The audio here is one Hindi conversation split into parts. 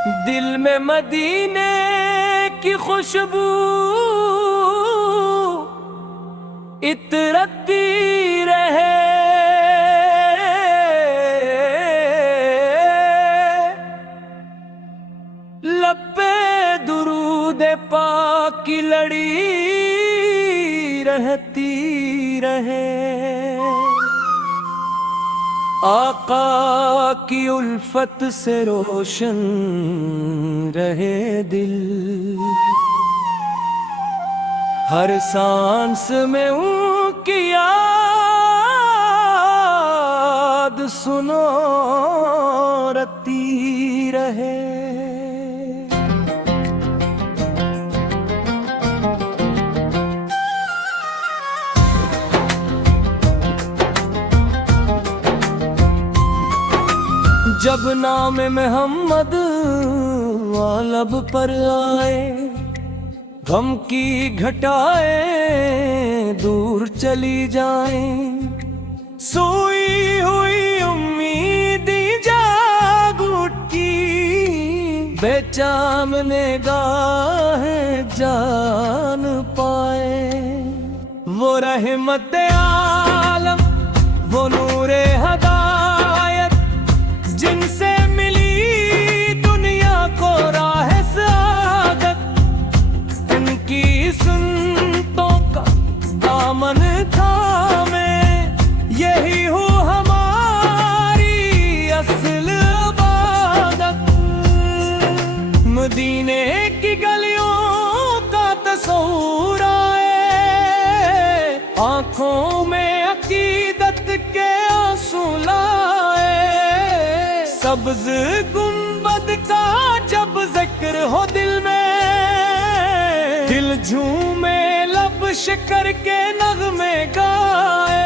दिल में मदीने की खुशबू इतरती रहे, लब पे दुरूद पाक की लड़ी रहती रहे। आका की उल्फत से रोशन रहे दिल, हर सांस में उनकी याद सुनो रती रहे। जब नाम मोहम्मद लब पर आए, गम की घटाएं दूर चली जाएं। सोई हुई उम्मीद जाग उठी, बेचैन निगाहें जान पाए। वो रहमत आलम, वो नूरे हदायत, जिनसे मिली दुनिया को राह सआदत। इनकी सुन्नतों का दामन थामे, यही हो हमारी असल इबादत। मदीने की गलियों का तस्वूर आए, आंखों में अकीदत के आंसू लाए। सब्ज गुंबद का जब जिक्र हो दिल में, दिल झूमे लब शिकर के नगमे गाए।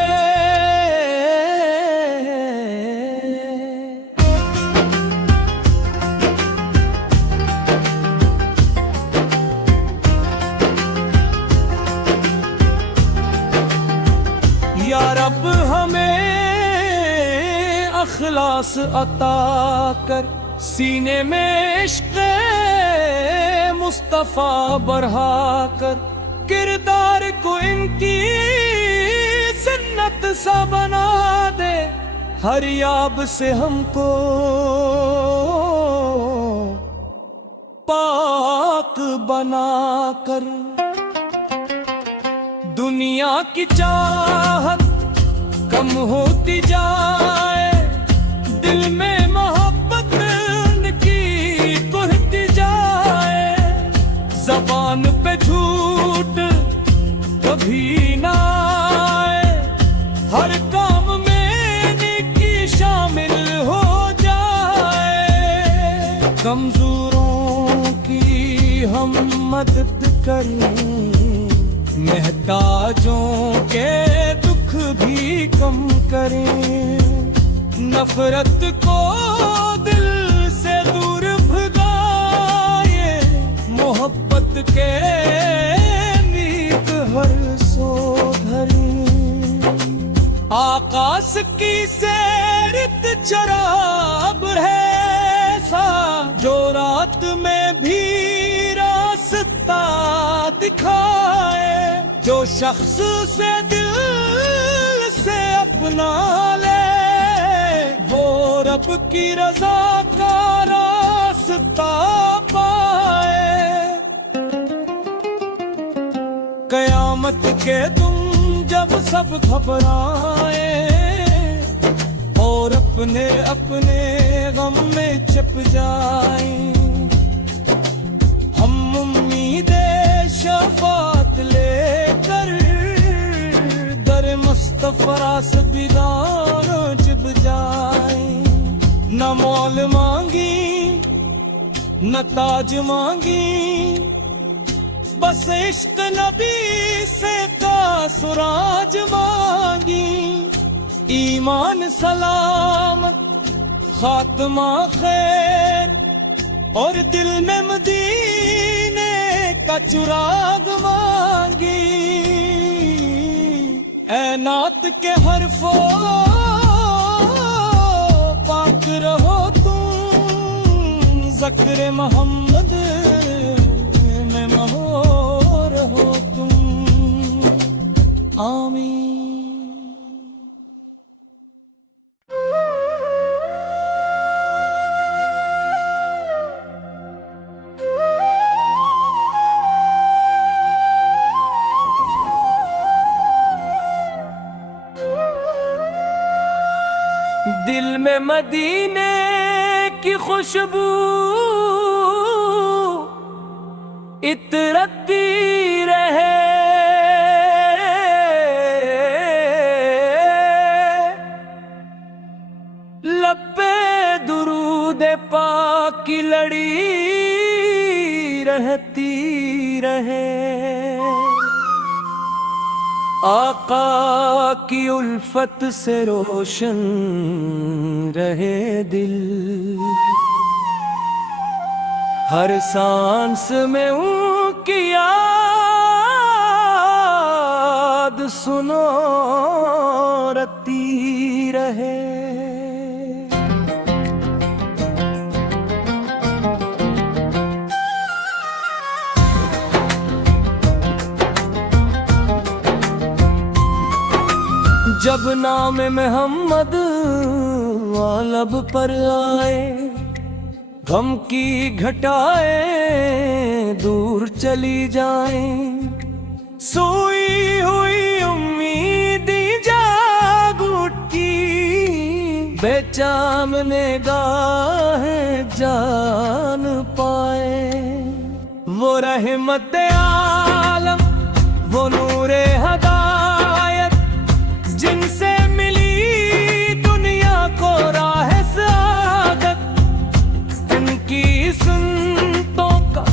या रब हमें अखलास अता कर, सीने में इश्क़ मुस्तफ़ा बढ़ा कर। किरदार को इनकी सुन्नत सा बना दे, हर याब से हमको पाक बना कर। दुनिया की चाहत कम होती जाए, दिल में मोहब्बत की बढ़ती जाए। ज़बान पे झूठ कभी ना आए, हर काम में नेकी शामिल हो जाए। कमजोरों की हम मदद करें, महताजों के दुख भी कम करें। नफरत को दिल से दूर भगाए, मोहब्बत के नीत हर सो धरें। आकाश की सैरत चराब है सा, जो रात में भी रास्ता दिखाए। जो शख्स से दिल से अपना ले, वो रब की रजा का रास्ता पाए। कयामत के तुम जब सब घबराए, और अपने अपने गम में छिप जाए। हम उम्मीदे शफात लेकर दर मुस्तफा से बिदान जब जाए। न मौल मांगी न ताज मांगी, बस इश्क नबी से का सुराज मांगी। ईमान सलामत खात्मा खैर, और दिल में मदीने का चुराग मांगी। ऐनात के हरफों पाक रहो तुम, ज़क्र मोहम्मद में महोर हो तुम। आमीन। दिल में मदीने की खुशबू इतरती रहे, लब पे दुरूद पाक की लड़ी रहती रहे। आका की उल्फत से रोशन रहे दिल, हर सांस में उनकी याद सुनो रती रहे। जब नाम मोहम्मद लब पर आए, गम की घटाएं दूर चली जाएं। सोई हुई उम्मीद जाग उठी, बेचैन निगाहें जान पाए। वो रहमत आलम, वो नूरे हदायत, जिनसे मिली दुनिया को राह सआदत, इनकी सुन्नतों का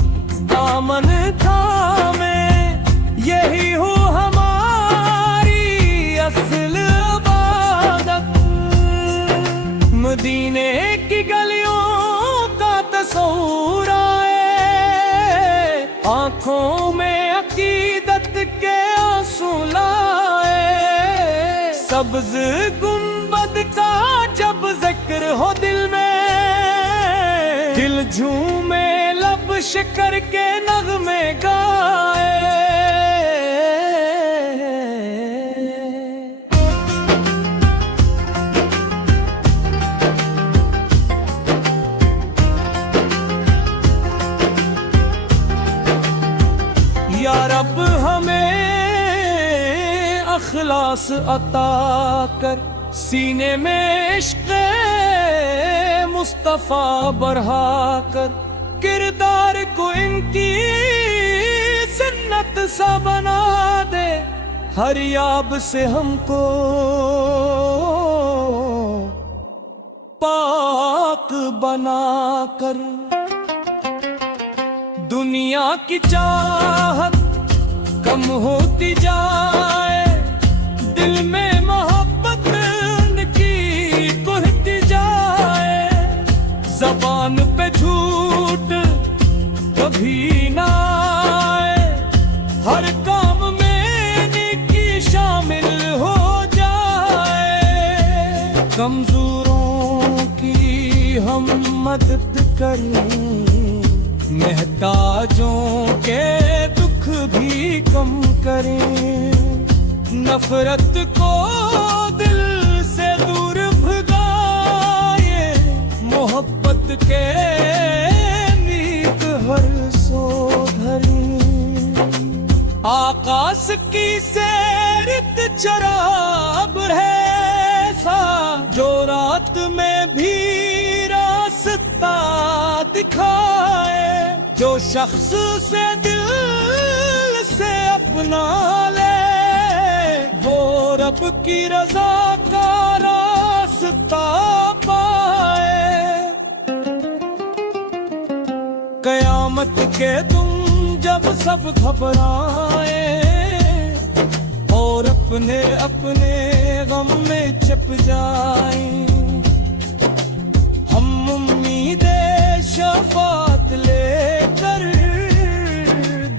दामन थामे, यही हो हमारी असल इबादत। मदीने की गलियों का तस्वूर आए, आंखों में अकीदत के आंसू लाए। सब्ज़ गुंबद का जब जिक्र हो दिल में, दिल झूमे लब शिकर के नगमे गाए। या रब हमें अखलास अता कर, सीने में इश्क़ मुस्तफ़ा बढ़ा कर, किरदार को इनकी सुन्नत सा बना दे। हर याब से हमको पाक बना कर। दुनिया की चाहत कम होती जाए, दिल में मोहब्बत की कुहती जाए। ज़बान पे झूठ कभी ना आए, हर काम में नेकी शामिल हो जाए। कमजोरों की हम मदद करें, महताजों के दुख भी कम करें। नफरत को दिल से दूर भगाए, मोहब्बत के मीत हर सो धरें। आकाश की सैरत चराब है सा, जो रात में भी रास्ता दिखाए। जो शख्स से दिल से अपना ले, वो रब की रजा का रास्ता पाए। कयामत के तुम जब सब घबराए, और अपने अपने गम में छिप जाए, हम उम्मीदे शफात लेकर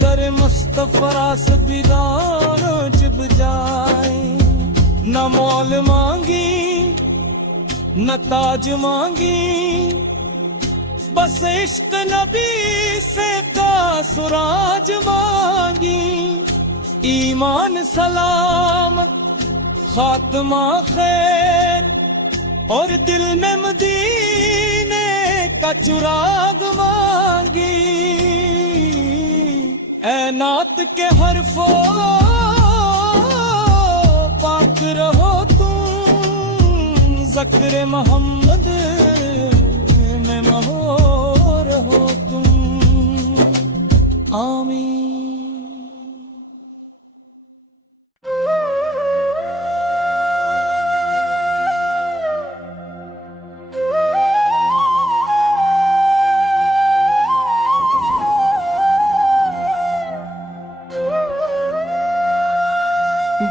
दर मुस्तफा से बिदान जब जाए। न मौल मांगी न ताज मांगी, बस इश्क नबी से का सुराज मांगी, ईमान सलामत खात्मा खैर और दिल में मदीने का चुराग मांगी। ऐनात के हरफो पाक रहो तुम, ज़क्र मोहम्मद में महोर हो तुम। आमीन।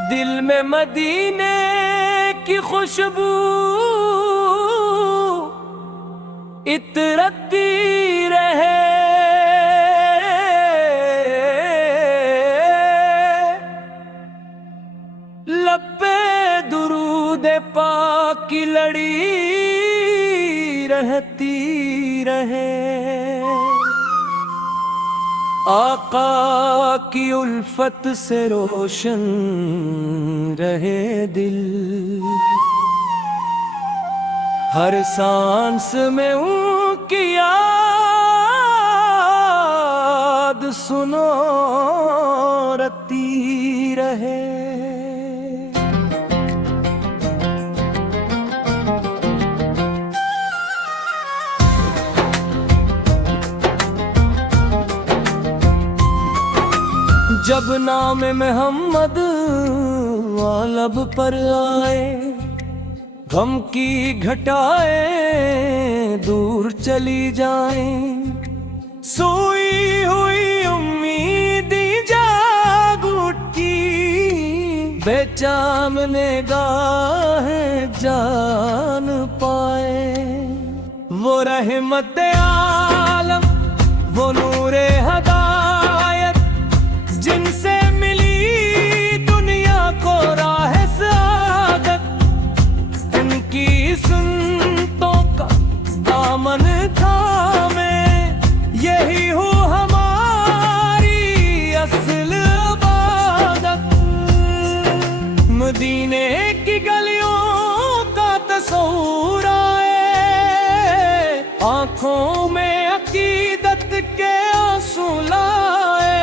दिल में मदीने की खुशबू इतरती रहे, लब पे दुरूद पाक की लड़ी रहती रहे। आका की उल्फत से रोशन रहे दिल, हर सांस में उनकी याद सुनो रती रहे। जब नाम मोहम्मद लब पर आए, गम की घटाएं दूर चली जाएं। सोई हुई उम्मीदी जाग उठी, बेचैन निगाहें जान पाए। वो रहमत आलम, वो नूरे हदायत, जिनसे मिली दुनिया को राह सआदत, इनकी सुन्नतों का दामन थामे, यही हो हमारी असल इबादत। मदीने की गलियों का तस्वूर आए, आंखों में अकीदत के आंसू लाए।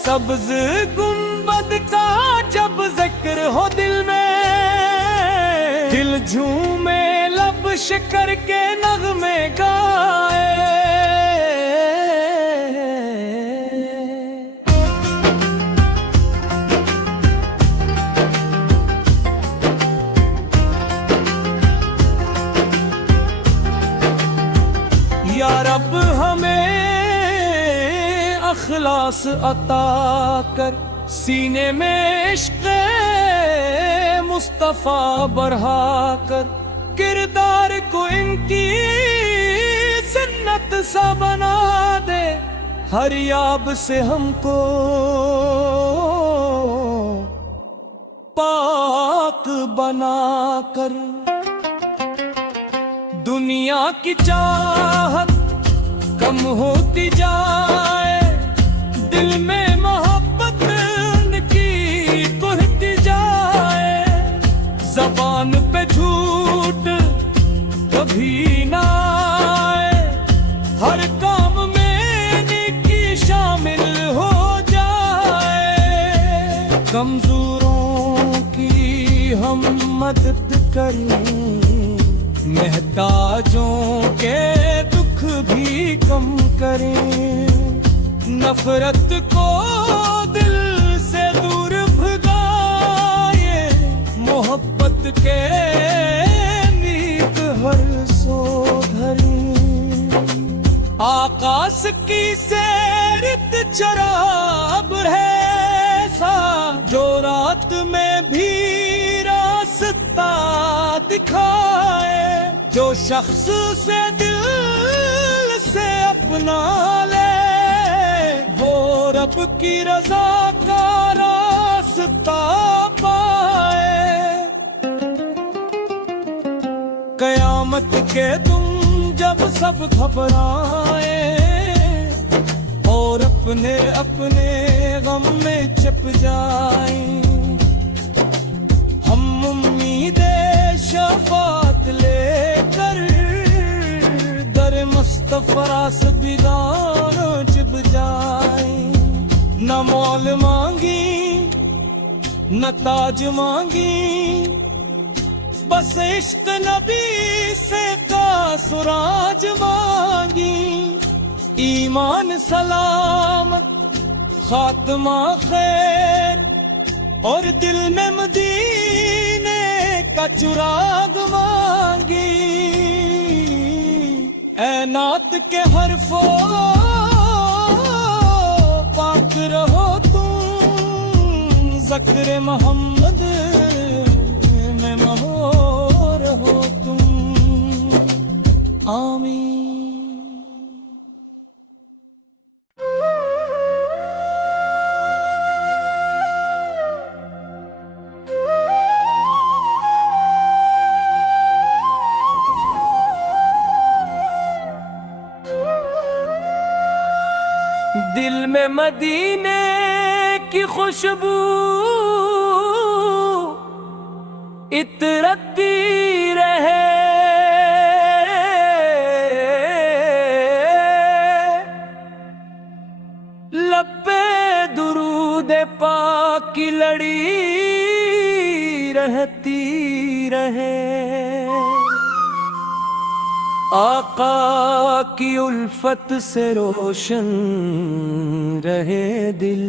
सब्ज गुंबद का जब जिक्र हो दिल में, दिल झूमे लब शिकर के नगमे गाए। या रब हमें अखलास अता कर, सीने में इश्क़ मुस्तफ़ा बढ़ा कर, किरदार को इनकी सुन्नत सा बना दे। हर याब से हमको पाक बना कर। दुनिया की चाहत कम होती जाए, दिल में मोहब्बत की बढ़ती जाए। ज़बान पे झूठ कभी ना आए, हर काम में नेकी शामिल हो जाए। कमजोरों की हम मदद करें, महताजों के दुख भी कम करें। नफरत को दिल से दूर भगाए, मोहब्बत के नीक हर सो धरें। आकाश की सैरत चराब है सा, जो रात में भी रास्ता दिखाए। जो शख्स से दिल से अपना ले, वो रब की रजा का रास्ता पाए। कयामत के तुम जब सब घबराए और अपने अपने गम में छिप जाए, हम उम्मीदे शफात लेकर दर मुस्तफा से बिदानो छिप जाए। न मौल मांगी न ताज मांगी, बस इश्क नबी से का सुराज मांगी। ईमान सलामत खात्मा खैर और दिल में मदीने का चुराग मांगी। ऐनात के हरफो पाक रहो तुम, ज़क्र मोहम्मद में महोर हो तुम। आमीन। दिल में मदीने की खुशबू इतरती रहे, लब पे दुरूद पाक की लड़ी रहती रहे। आका की उल्फत से रोशन रहे दिल।